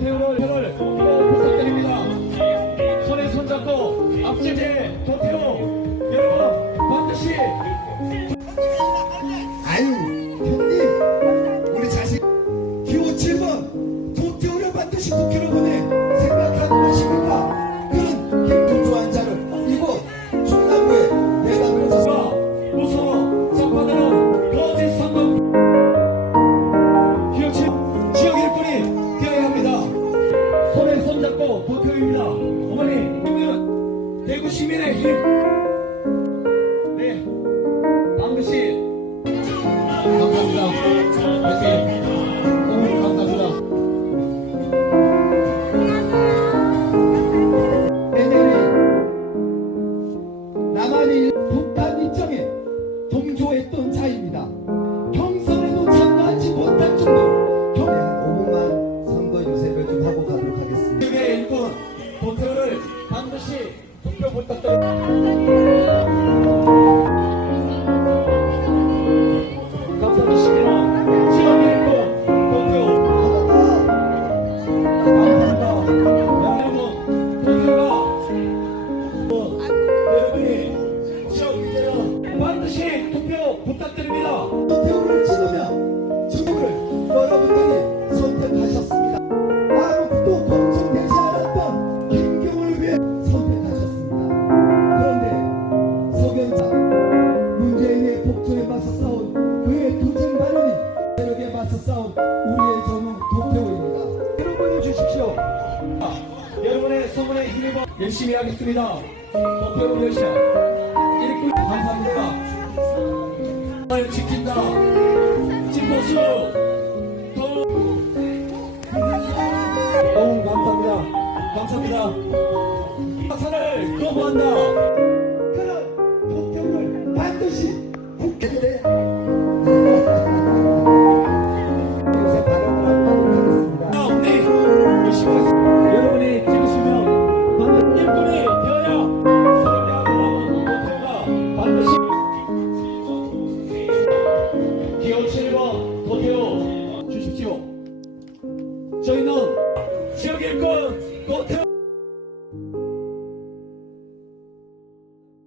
도태우를 회를 어, 부탁드립니다. 손에 손잡고 앞집에 도태우 힘입니다. 어머니, 오늘은 대구 시민의 힘. 네, 망그시 감사합니다. 화이팅. 북한 입장에 도표를 반드시 투표 부탁드립니다. 소문에 힘입어 열심히 하겠습니다. 어깨로 열심히. 못해